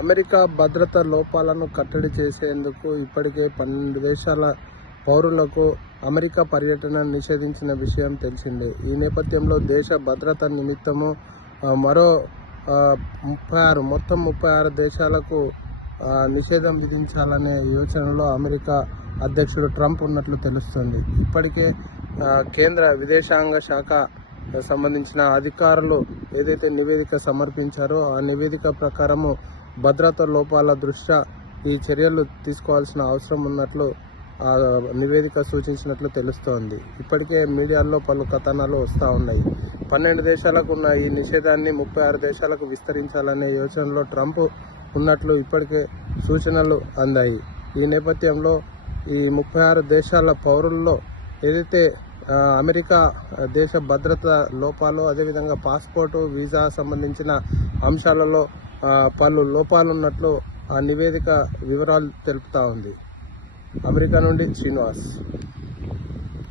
America భద్రతా లోపాలను కట్టడి చేసేందుకు ఇప్పటికే 12 దేశాల పౌరులకు అమెరికా పర్యటన నిషేధించిన విషయం తెలిసిందే. ఈ నేపథ్యంలో దేశ భద్రత నిమిత్తము మరో 36 దేశాలకు నిషేధం విధించాలనే యోచనలో అమెరికా అధ్యక్షుడు ట్రంప్ ఉన్నట్లు తెలుస్తుంది. ఇప్పటికే కేంద్ర విదేశాంగ శాఖ సంబంధించిన అధికారులు ఏదైతే నివేదిక సమర్పించారో ఆ నివేదిక ప్రకారము భద్రతా లోపాల దృష్ట్యా ఈ చర్యలు తీసుకోవాల్సిన అవసరం ఉన్నట్లు ఆ నివేదిక సూచించినట్లు తెలుస్తోంది. ఇప్పటికే మీడియాలో పలు కథనాలు వస్తూ ఉన్నాయి. 12 దేశాలకు ఉన్న ఈ నిషేధాన్ని 36 దేశాలకు విస్తరించాలనే యోచనలో ట్రంప్ ఉన్నట్లు ఇప్పటికే సూచనలు అందాయి. ఈ నేపథ్యంలో ఈ 36 దేశాల పౌరుల్లో ఏదైతే అమెరికా దేశ భద్రత లోపాలు, అదేవిధంగా పాస్పోర్టు, వీసా సంబంధించిన అంశాలలో పలు లోపాలున్నట్లు ఆ నివేదిక వివరాలు తెలుపుతూ ఉంది. అమెరికా నుండి శ్రీనివాస్.